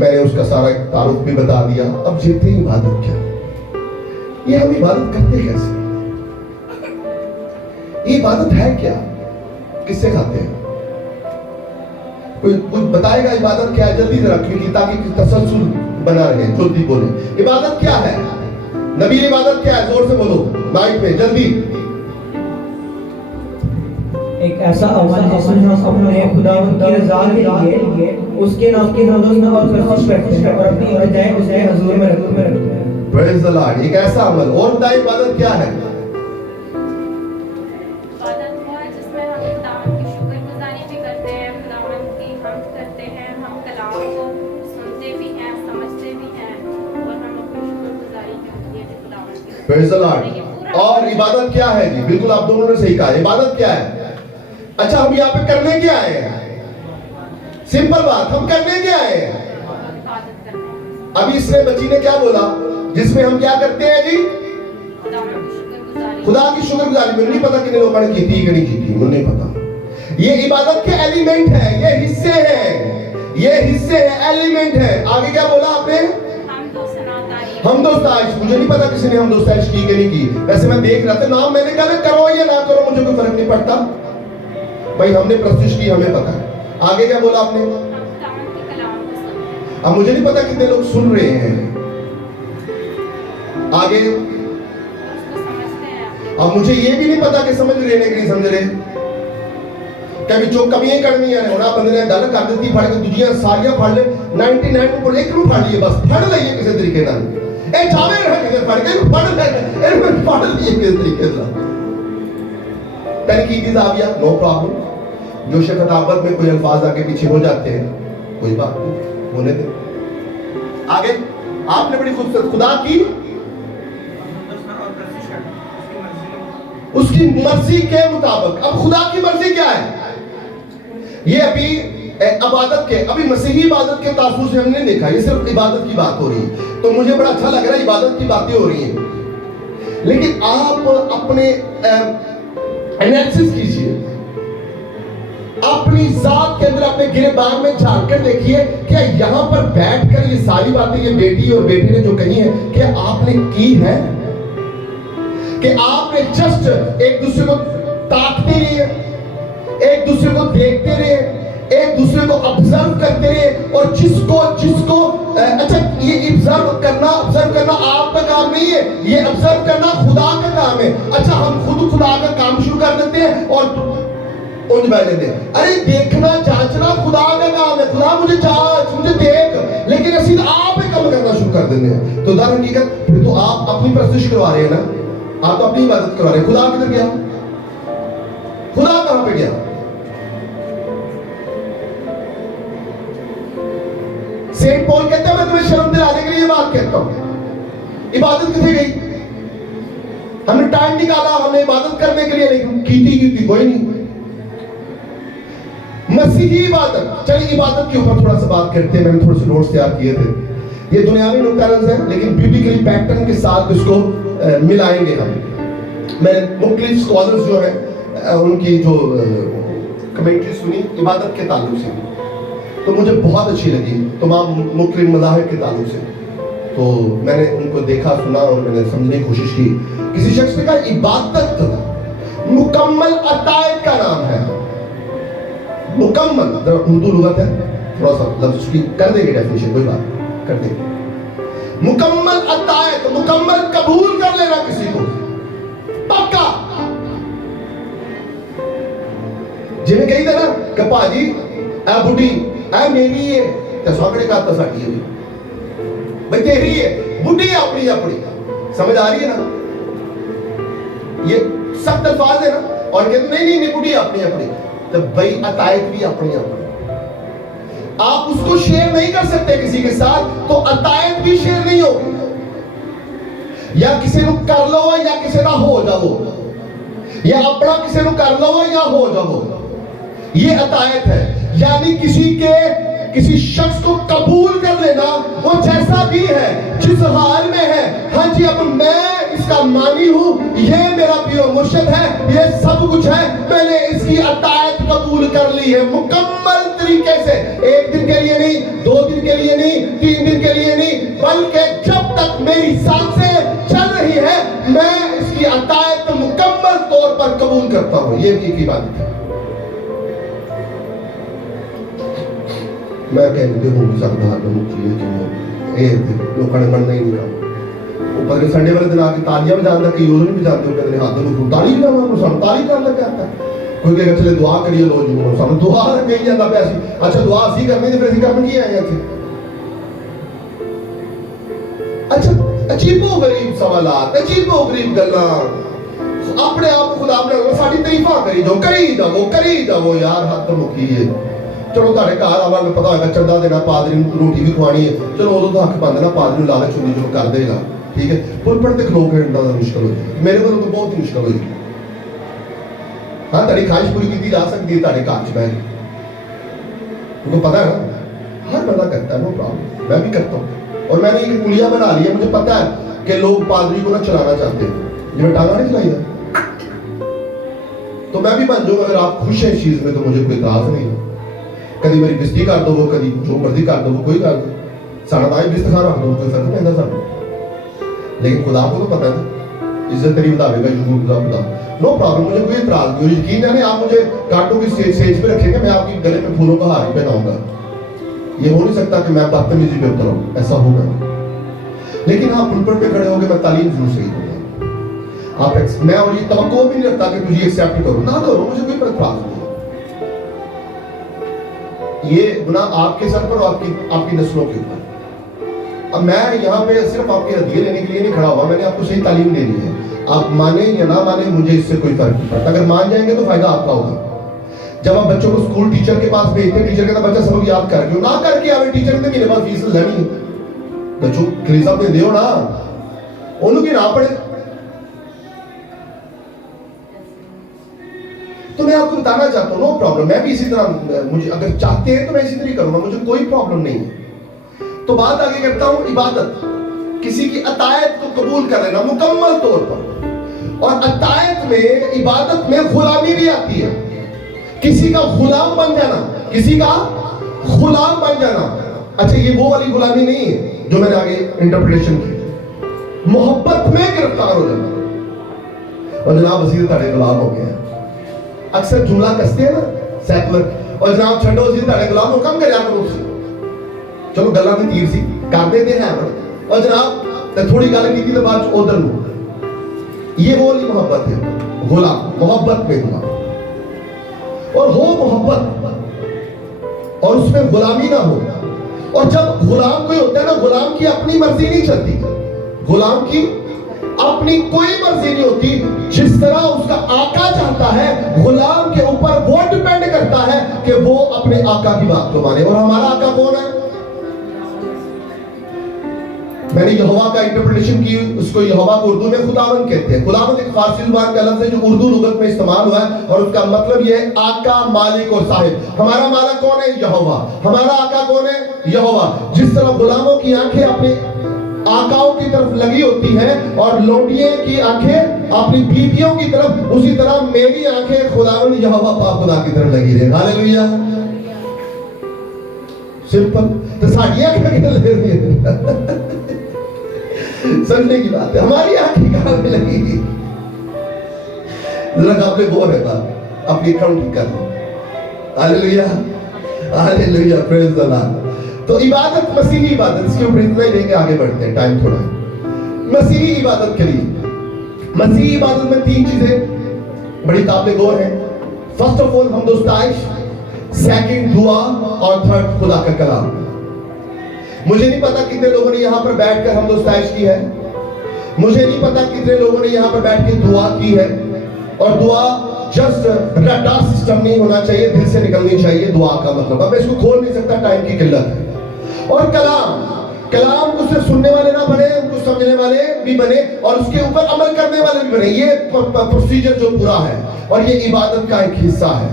میں نے اس کا سارا تعارف بھی بتا دیا. اب جیتے ہی عبادت کیا, یہ ہم عبادت کرتے کیسے, یہ عبادت ہے کیا, کس سے کھاتے ہیں؟ کوئی کچھ بتائے گا عبادت کیا ہے؟ جلدی سے رکھیے تاکہ تسلسل بنا رہے, جلدی بولیں. عبادت کیا ہے نبی, عبادت کیا ہے؟ زور سے بولو مائک پہ جلدی. ایک ایسا عمل جس میں ہم اپنے خداوند کی رضا کے لیے اس کے نام کی حمد اور پرستش کرتے ہیں اور اپنی بجائے اسے حضور میں رکھتے ہیں. پریز دی لارڈ. ایک ایسا عمل. اور بتائیں عبادت کیا ہے؟ عبادت وہ ہے جس میں ہم خداوند کی شکر گزاری بھی کرتے ہیں, خداوند کی حمد کرتے ہیں, ہم کلام کو سنتے بھی ہیں, سمجھتے بھی ہیں, اور ہم اپنی شکر گزاری کرتے ہیں خداوند کی. پریز دی لارڈ. اور عبادت کیا ہے جی؟ بالکل آپ دونوں نے صحیح کہا. عبادت کیا ہے؟ اچھا ہم یہاں پہ کرنے کیا آئے ہیں؟ سمپل بات, ہم کرنے کیا آئے ہیں؟ عبادت کرتے ہیں. ابھی اس نے بچی نے کیا بولا جس میں ہم کیا کرتے ہیں جی؟ خداوند کی شکر گزاری. خدا کی شکر گزاری. مجھے نہیں پتا کتنے لوگوں نے کی تھی کہ نہیں کی تھی, مجھے نہیں پتا. یہ عبادت کے ایلیمنٹ ہیں, یہ حصے ہیں, یہ حصے ہیں, ایلیمنٹ ہیں. آگے کیا بولا آپ نے؟ حمد و ثنا تعریف. حمد و ستائش. مجھے نہیں پتا کسی نے حمد و ستائش کی کہ نہیں کی. ویسے میں دیکھ رہا تھا نام, میں نے کہا کرو یا نہ کرو مجھے کوئی فرق نہیں پڑتا بھائی, ہم نے پرستش کی, ہمیں پتا ہے. آگے کیا بولا آپ نے؟ ہم خداوند کے کلام کو سنتے ہیں. اب مجھے نہیں پتا کتنے لوگ سن رہے ہیں. آگے اس کو سمجھتے ہیں. اب مجھے یہ بھی نہیں پتا کہ سمجھ رہے ہیں کہ نہیں سمجھ رہے. کبھی جو کمیاں کرنی ہے نا بندے نے ڈر کر دیتی پڑھ کے دنیا ساریاں پڑھ لے 99 کو ایک نو پڑھ لیے بس, پڑھ لئیے کسی طریقے نال. اے جاوے رہ کے پڑھ کے پڑھ لے, اے پڑھ لیے کسی طریقے نال. تنقیدی زاویہ نو پرابلم. جو خطابت میں کوئی الفاظ آگے پیچھے ہو جاتے ہیں کوئی بات نہیں, ہونے دیں. آگے آپ نے بڑی خوبصورت خدا کی اس کی مرضی کے مطابق. اب خدا کی مرضی کیا ہے؟ یہ ابھی عبادت کے, ابھی مسیحی عبادت کے تاثر سے ہم نے دیکھا, یہ صرف عبادت کی بات ہو رہی ہے تو مجھے بڑا اچھا لگ رہا ہے عبادت کی باتیں ہو رہی ہیں. لیکن آپ اپنے انالیسس کیجئے, اپنی ذات کے اندر اپنے گریبان میں جھانک کر دیکھیے کہ یہاں پر بیٹھ کر یہ ساری باتیں یہ بیٹی اور بیٹے نے جو کہی ہیں کہ آپ نے کی ہے, کہ آپ نے جسٹ ایک دوسرے کو تاکتے رہے, ایک دوسرے کو دیکھتے رہے, ایک دوسرے کو observe کرتے رہے, اور جس کو اچھا یہ observe کرنا آپ کا کام نہیں ہے, یہ observe کرنا خدا کا کام ہے. اچھا ہم خود خدا کا کام شروع کر دیتے ہیں اور اونج بیٹھ لیتے ہیں. ارے دیکھنا جانچنا خدا کا کام ہے, خدا مجھے جانچ مجھے دیکھ, لیکن اسی آپ ہی کام کرنا شروع کر دیتے ہیں. تو در حقیقت پھر تو آپ اپنی پرستش کروا رہے ہیں نا, آپ تو اپنی عبادت کروا رہے ہیں. خدا کدھر گیا؟ خدا کہاں پہ گیا؟ سینٹ پول کہتا ہے میں تمہیں شرم دلانے کے لیے یہ بات کہتا ہوں. عبادت کتنے گئی؟ ہم نے ٹائم نکالا, ہم نے عبادت کرنے کے لیے, لیکن کی تھی کوئی نہیں. مسیحی عبادت. چلیے عبادت کے اوپر تھوڑا سا بات کرتے ہیں, میں نے تھوڑے سے نوٹس تیار کیے تھے. یہ دنیاوی نقطہ نظر ہے لیکن بیوٹیکلی پیٹرن کے ساتھ اس کو ملائیں گے ہم. میں نے مختلف سکولرز جو ہیں ان کی جو کمنٹری سنی عبادت کے تعلق سے, تو مجھے بہت اچھی لگی تمام مختلف مذاہب کے تعلق سے. تو میں نے ان کو دیکھا سنا اور میں نے سمجھنے کی کوشش کی. کسی شخص نے کہا عبادت مکمل عطائت کا نام ہے. مکمل اردو لغت ہے, تھوڑا سا لفظ اس کی کر دیں گے ڈیفینیشن, کوئی بات کر دیں گے. مکمل عطائت, مکمل قبول کر لینا کسی کو پکا. جی میں کہی تھا نا کہ پاجی اے بڑھی اے میری ہے تے سوکڑے کا تا ساڈی ہے بھئی تیری ہے, بڑھی اپنی اپنی. سمجھ آ رہی ہے نا؟ یہ سخت الفاظ ہے نا, اور کہتے نہیں بڑھی اپنی اپنی. تو بھئی عطائت بھی اپنی اپنی. آپ اس کو شیئر نہیں کر سکتے کسی کے ساتھ تو عطائت بھی شیئر نہیں ہوگی. یا کسی نو کر لو یا کسی نہ ہو جاؤ, یا اپنا کسی نو کر لو یا ہو جاؤ, یہ عطائت ہے. یعنی کسی شخص کو قبول کر لینا, وہ جیسا بھی ہے جس حال میں ہے. ہاں جی اب میں اس کا مانی ہوں، یہ میرا پیر و مرشد ہے، یہ سب کچھ ہے، میں نے اس کی اطاعت قبول کر لی ہے مکمل طریقے سے، 1 دن کے لیے نہیں، 2 دن کے لیے نہیں، 3 دن کے لیے نہیں، بلکہ جب تک میری سانسیں چل رہی ہے میں اس کی اطاعت مکمل طور پر قبول کرتا ہوں. یہ بھی ایک عبادت ہے. میں کہتے ہوں سردار چیزیں لوگوں نے مننا ہی نہیں رہا. اوپر سنڈے والے دن آ کے تالیاں بھی جانتا کہ یوں بھی جانتے ہو کہ ہاتھوں میں تالی بھی جانا سانو تالی کرنے لگ جاتا ہے. کوئی کہے چلے دعا کریے لو جی سانو دعا کہی جاتا پہ ایسی. اچھا دعا اسی کرنی تھی پھر اسی کرنے کی آئے ہیں. اچھا عجیب و غریب سوالات، عجیب و غریب گلاں اپنے آپ کو خدا نے ساری تعریفاں کری جاؤ یار حد تو مکی ہے. چلو تھوڑے گھر آوا میں پتا ہوگا چندہ دینا پادری روٹی بھی کھوانی ہے، چلو ادو تو حق بنتا نا پادری لالچ ہوتی جو کر دے گا ٹھیک ہے. پلپٹ تے کھلو کے مشکل ہو جائے میرے کو تو بہت ہی مشکل ہوئی. ہاں تاری خواہش پوری کی جا سکتی ہے تارے کار چ بہ کے. ان کو پتا ہے نا ہر بندہ کرتا ہے، نو پرابلم، میں بھی کرتا ہوں. اور میں نے یہ انگلیاں بنا لی ہے، مجھے پتا ہے کہ لوگ پادری کو نہ چلانا چاہتے ہیں. یہ میں ٹانگا نہیں چلائی ہے تو میں بھی بن جاؤں. اگر آپ خوش ہیں اس چیز میں تو مجھے کوئی اعتراض نہیں ہے. کدی میری بستی کر دو کدی جو مرضی کر دو کوئی گل نہیں. سارا تائی بست خان رکھ دو کوئی فرق نہیں پہنتا سانو. لیکن خدا کو تو پتا ہے عزت تیری بتاوے گا یوں خدا خدا نو پرابلم. مجھے کوئی اعتراض نہیں. اور یقین جانے آپ مجھے کانٹوں کی سیج پہ رکھیں گے میں آپ کی گلے میں پھولوں کا ہار پہناؤں گا. یہ ہو نہیں سکتا کہ میں بدتمیزی پہ اتروں، ایسا ہوگا. لیکن آپ پلپٹ پہ کھڑے ہو کے میں تعلیم ضرور صحیح دوں گا. آپ میں اور یہ توقع بھی نہیں رکھتا کہ تجھے ایکسیپٹ کرو نہ کرو، مجھے کوئی اعتراض نہیں. یہ گناہ آپ کے سر پر اور آپ کی نسلوں کے اوپر. اب میں یہاں پہ صرف آپ کے ہدیے لینے کے لیے نہیں کھڑا ہوا، میں نے آپ کو صحیح تعلیم دینی ہے. آپ مانیں یا نہ مانیں مجھے اس سے کوئی فرق نہیں پڑتا. اگر مان جائیں گے تو فائدہ آپ کا ہوگا. جب آپ بچوں کو اسکول ٹیچر کے پاس بھیجتے ہیں، ٹیچر کہتا بچہ سبق یاد کر کے نہ کر کے آئے، ٹیچر کہتے میرے پاس فیس لینی ہے بچوں کلیسا اپنے دیو نا انہوں کی نہ پڑھے. تو میں آپ کو بتانا چاہتا ہوں نو پرابلم. میں بھی اسی طرح مجھے اگر چاہتے ہیں تو میں اسی طرح کروں گا، مجھے کوئی پرابلم نہیں ہے. تو بات آگے کرتا ہوں عبادت، کسی کی اطاعت کو قبول کر لینا مکمل طور پر. اور اطاعت میں عبادت میں غلامی بھی آتی ہے. کسی کا غلام بن جانا، کسی کا غلام بن جانا. اچھا یہ وہ والی غلامی نہیں ہے جو میں نے آگے انٹرپریٹیشن کی. محبت میں گرفتار ہو جانا اور جناب وسیع تھوڑے غلام ہو گئے ہیں. اکثر جملہ کستے ہیں نا سیکولر اور جناب چھڈو وسیع تھوڑے غلام ہو کم کریا کرو. چلو گلاں تے تیر سی کر دیتے ہیں اور جناب تھوڑی گل کی تو بعد ادھر لو. یہ وہ والی محبت ہے غلام، محبت میں غلام. اور ہو محبت اور اس میں غلامی نہ ہو. اور جب غلام کوئی ہوتا ہے نا، غلام کی اپنی مرضی نہیں چلتی، غلام کی اپنی کوئی مرضی نہیں ہوتی. جس طرح اس کا آقا چاہتا ہے غلام کے اوپر وہ ڈیپینڈ کرتا ہے کہ وہ اپنے آقا کی بات کو مانے. اور ہمارا آقا کون ہے؟ میں نے یہوہ کا انٹرپریٹیشن کی، اس کو یہوہ کو اردو میں خداوند کہتے ہیں. خداوند ایک فارسی زبان کا لفظ ہے جو اردو لغت میں استعمال ہوا ہے اور اس کا مطلب یہ ہے آقا، مالک اور صاحب. ہمارا مالک کون ہے؟ یہوہ. ہمارا آقا کون ہے؟ یہوہ. جس طرح غلاموں کی آنکھیں اپنے آقاؤں کی طرف لگی ہوتی ہیں اور لونڈیوں کی آنکھیں اپنی بیویوں کی طرف، اسی طرح میری آنکھیں خداوند یہوہ پاک خدا کی طرف لگی رہے. ہاللیلویہ. سمپل. تو ساڑھی آنکھیں کدھر لگ رہی ہیں؟ سمجھنے کی بات ہے. ہماری آنکھیں کہاں میں لگی گی؟ ذرا آپ نے بول رہا تھا اپنی اکاؤنٹ کر لیں. ہاللیلویہ ہاللیلویہ پریز دی لارڈ. تو عبادت، مسیحی عبادت، اس کے اوپر اتنا ہی لے کے آگے بڑھتے ہیں، ٹائم تھوڑا ہے. مسیحی عبادت کے لیے مسیحی عبادت میں 3 چیزیں بڑی قابل غور ہیں. فرسٹ آف آل حمد و ستائش، سیکنڈ دعا اور تھرڈ خدا کا کلام. مجھے نہیں پتا کتنے لوگوں نے یہاں پر بیٹھ کر حمد و ستائش کی ہے. مجھے نہیں پتا کتنے لوگوں نے یہاں پر بیٹھ کے دعا کی ہے. اور دعا جسٹ رٹا سسٹم نہیں ہونا چاہیے، دل سے نکلنی چاہیے دعا کا مطلب. اب میں اس کو کھول نہیں سکتا، ٹائم کی قلت ہے. اور کلام کو صرف سننے والے نہ بنے، ان کو سمجھنے والے بھی بنے اور اس کے اوپر عمل کرنے والے بھی بنے. یہ پروسیجر جو پورا ہے اور یہ عبادت کا ایک حصہ ہے.